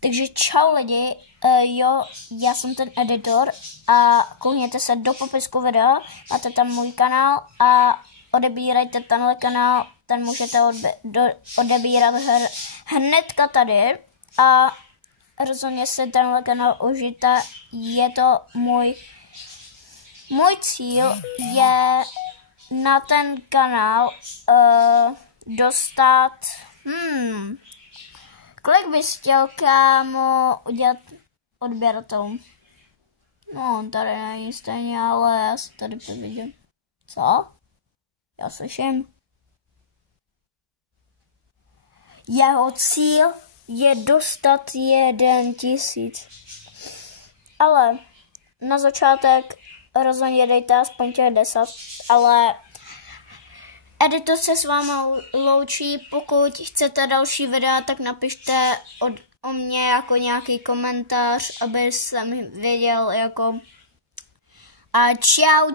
Takže čau lidi, jo, já jsem ten editor a koukněte se do popisku videa, máte tam můj kanál a odebírajte tenhle kanál, ten můžete odebírat hnedka tady a rozhodně si tenhle kanál užijte, je to můj cíl je na ten kanál dostat, kolik bys chtěl, kámo, udělat odběratelům? No, on tady není stejně, ale já si tady povidím. Co? Já slyším. Jeho cíl je dostat 1000. Ale na začátek rozhodně dejte aspoň těch 10, ale editor se s váma loučí. Pokud chcete další videa, tak napište o mě jako nějaký komentář, aby jsem věděl jako. A čau.